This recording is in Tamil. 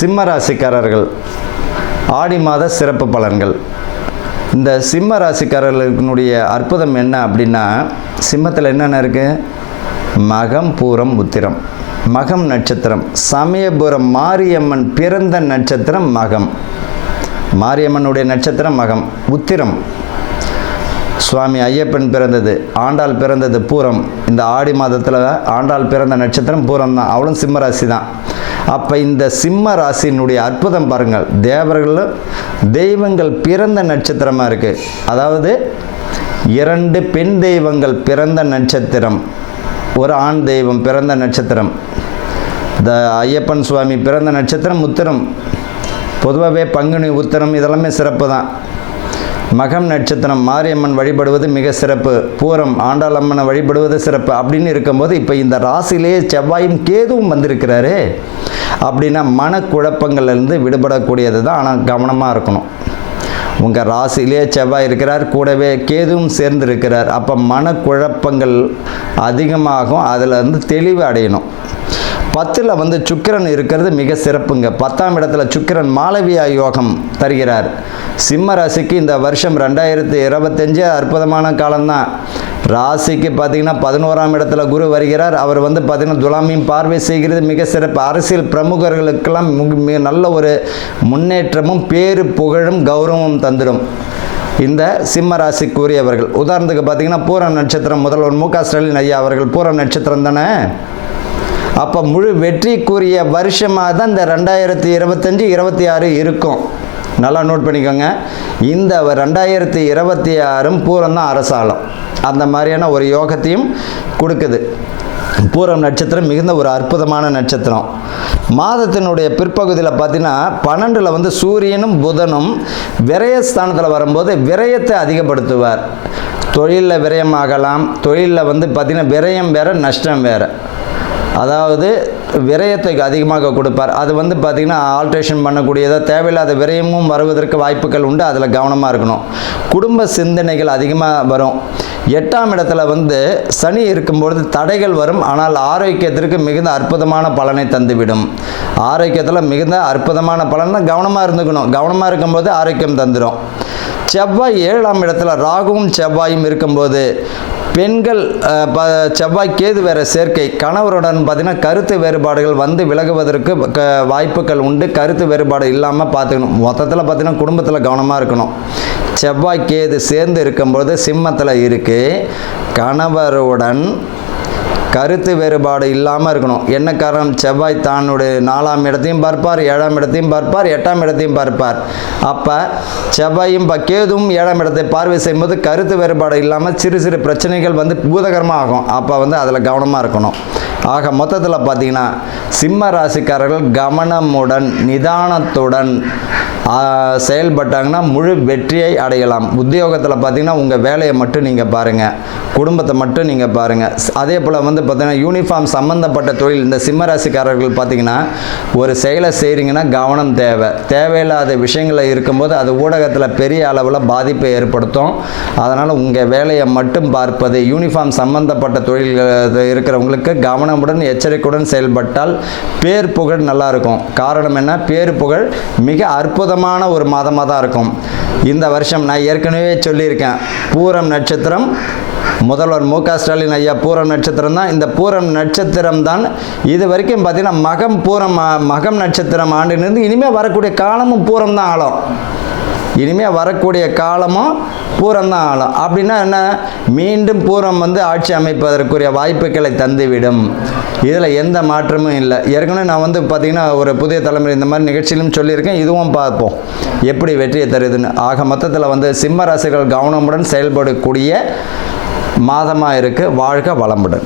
சிம்ம ராசிக்காரர்கள் ஆடி மாத சிறப்பு பலன்கள். இந்த சிம்ம ராசிக்காரர்களுடைய அற்புதம் என்ன அப்படின்னா, சிம்மத்தில் என்னென்ன இருக்குது? மகம், பூரம், உத்திரம். மகம் நட்சத்திரம் சமயபுரம் மாரியம்மன் பிறந்த நட்சத்திரம் மகம். மாரியம்மனுடைய நட்சத்திரம் மகம். உத்திரம் சுவாமி ஐயப்பன் பிறந்தது, ஆண்டாள் பிறந்தது பூரம். இந்த ஆடி மாதத்தில் ஆண்டாள் பிறந்த நட்சத்திரம் பூரம் தான். அவளும் சிம்ம ராசி தான். அப்போ இந்த சிம்ம ராசியினுடைய அற்புதம் பாருங்கள். தேவர்களும் தெய்வங்கள் பிறந்த நட்சத்திரமாக இருக்குது. அதாவது 2 பெண் தெய்வங்கள் பிறந்த நட்சத்திரம், ஒரு ஆண் தெய்வம் பிறந்த நட்சத்திரம். இந்த ஐயப்பன் சுவாமி பிறந்த நட்சத்திரம் உத்திரம். பொதுவாகவே பங்குனி, உத்திரம் இதெல்லாமே சிறப்பு தான். மகம் நட்சத்திரம் மாரியம்மன் வழிபடுவது மிக சிறப்பு. பூரம் ஆண்டாள் அம்மனை வழிபடுவது சிறப்பு. அப்படின்னு இருக்கும்போது இப்போ இந்த ராசியிலேயே செவ்வாயும் கேதுவும் வந்திருக்கிறாரு அப்படின்னா மனக்குழப்பங்கள்லேருந்து விடுபடக்கூடியது தான். ஆனால் கவனமாக இருக்கணும். உங்கள் ராசியிலே செவ்வாய் இருக்கிறார், கூடவே கேதுவும் சேர்ந்து இருக்கிறார். அப்போ மனக்குழப்பங்கள் அதிகமாகும். அதில் தெளிவு அடையணும். 10ல் சுக்கிரன் இருக்கிறது மிக சிறப்புங்க. 10ஆம் இடத்துல சுக்கிரன் மாளவியா யோகம் தருகிறார். சிம்ம ராசிக்கு இந்த வருஷம் 2025 அற்புதமான காலம்தான். ராசிக்கு பார்த்திங்கன்னா 11ஆம் இடத்துல குரு வருகிறார். அவர் பார்த்திங்கன்னா துலாமையும் பார்வை செய்கிறது மிக சிறப்பு. அரசியல் பிரமுகர்களுக்கெல்லாம் மிக நல்ல ஒரு முன்னேற்றமும் பேரு புகழும் கௌரவமும் தந்துடும் இந்த சிம்ம ராசிக்குரியவர்கள். உதாரணத்துக்கு பார்த்திங்கன்னா பூரம் நட்சத்திரம் முதல்வர் மு.க. ஸ்டாலின் ஐயா அவர்கள் பூரம் நட்சத்திரம் தானே. அப்போ முழு வெற்றிக்குரிய வருஷமாக தான் இந்த 2025, 26 இருக்கும். நல்லா நோட் பண்ணிக்கோங்க. இந்த 2026 பூரம் தான் அரசாலம். அந்த மாதிரியான ஒரு யோகத்தையும் கொடுக்குது. பூரம் நட்சத்திரம் மிகுந்த ஒரு அற்புதமான நட்சத்திரம். மாதத்தினுடைய பிற்பகுதியில் பார்த்தீங்கன்னா 12ல் சூரியனும் புதனும் விரயஸ்தானத்தில் வரும்போது விரயத்தை அதிகப்படுத்துவார். தொழிலில் விரயமாகலாம். தொழிலில் பார்த்திங்கன்னா விரயம் வேறு, நஷ்டம் வேறு. அதாவது விரயத்தை அதிகமாக கொடுப்பார். அது பார்த்திங்கன்னா ஆல்ட்ரேஷன் பண்ணக்கூடியதோ தேவையில்லாத விரயமும் வருவதற்கு வாய்ப்புகள் உண்டு. அதில் கவனமாக இருக்கணும். குடும்ப சிந்தனைகள் அதிகமாக வரும். 8ஆம் இடத்துல சனி இருக்கும்பொழுது தடைகள் வரும். ஆனால் ஆரோக்கியத்திற்கு மிகுந்த அற்புதமான பலனை தந்துவிடும். ஆரோக்கியத்தில் மிகுந்த அற்புதமான பலன் தான். கவனமாக இருந்துக்கணும். கவனமாக இருக்கும்போது ஆரோக்கியம் தந்துடும். செவ்வாய் 7ஆம் இடத்துல ராகுவும் செவ்வாயும் இருக்கும்போது பெண்கள் செவ்வாய் கேது வேற சேர்க்கை. கணவருடன் பார்த்திங்கன்னா கருத்து வேறுபாடுகள் விலகுவதற்கு வாய்ப்புகள் உண்டு. கருத்து வேறுபாடு இல்லாமல் பார்த்துக்கணும். மொத்தத்தில் பார்த்திங்கன்னா குடும்பத்தில் கவனமாக இருக்கணும். செவ்வாய் கேது சேர்ந்து இருக்கும்போது சிம்மத்தில் இருக்குது. கணவருடன் கருத்து வேறுபாடு இல்லாமல் இருக்கணும். என்ன காரணம்? செவ்வாய் தன்னுடைய 4ஆம் இடத்தையும் பார்ப்பார், 7ஆம் இடத்தையும் பார்ப்பார், 8ஆம் இடத்தையும் பார்ப்பார். அப்போ செவ்வாயும் கேதுவும் 7ஆம் இடத்தை பார்வை செய்யும்போது கருத்து வேறுபாடு இல்லாமல் சிறு சிறு பிரச்சனைகள் பூதகரமாக ஆகும். அப்போ அதில் கவனமாக இருக்கணும். ஆக மொத்தத்தில் பார்த்திங்கன்னா சிம்ம ராசிக்காரர்கள் கவனமுடன் நிதானத்துடன் செயல்பட்டாங்கன்னா முழு வெற்றியை அடையலாம். உத்தியோகத்தில் பார்த்திங்கன்னா உங்கள் வேலையை மட்டும் நீங்கள் பாருங்கள், குடும்பத்தை மட்டும் நீங்கள் பாருங்கள். அதே போல் பார்த்திங்கன்னா யூனிஃபார்ம் சம்மந்தப்பட்ட தொழில் இந்த சிம்ம ராசிக்காரர்கள் பார்த்திங்கன்னா ஒரு செயலை செய்கிறீங்கன்னா கவனம் தேவை. தேவையில்லாத விஷயங்களில் இருக்கும்போது அது ஊடகத்தில் பெரிய அளவில் பாதிப்பை ஏற்படுத்தும். அதனால் உங்கள் வேலையை மட்டும் பார்ப்பது. யூனிஃபார்ம் சம்மந்தப்பட்ட தொழில் இருக்கிறவங்களுக்கு கவனமுடன் எச்சரிக்கையுடன் செயல்பட்டால் பேர் புகழ் நல்லாயிருக்கும். காரணம் என்ன? பேர் புகழ் மிக அற்புதமான ஒரு மாதமாக தான் இருக்கும். இந்த வருஷம் நான் ஏற்கனவே சொல்லியிருக்கேன். பூரம் நட்சத்திரம் முதல்வர் மு.க. ஸ்டாலின் ஐயா பூரம் நட்சத்திரம் தான். இந்த பூரம் நட்சத்திரம் தான் இது வரைக்கும் பார்த்திங்கன்னா மகம் நட்சத்திரம் ஆண்டிலிருந்து இனிமேல் வரக்கூடிய காலமும் பூரம் தான் ஆளும். இனிமேல் வரக்கூடிய காலமும் பூரம் தான் ஆளும். அப்படின்னா என்ன? மீண்டும் பூரம் ஆட்சி அமைப்பதற்குரிய வாய்ப்புகளை தந்துவிடும். இதில் எந்த மாற்றமும் இல்லை. ஏற்கனவே நான் பார்த்திங்கன்னா ஒரு புதிய தலைமுறை இந்த மாதிரி நிகழ்ச்சியிலும் சொல்லியிருக்கேன். இதுவும் பார்ப்போம் எப்படி வெற்றியை தருதுன்னு. ஆக மொத்தத்தில் சிம்ம ராசிகள் கவனமுடன் செயல்படக்கூடிய மாதமாக இருக்குது. வாழ்க வளமுடன்.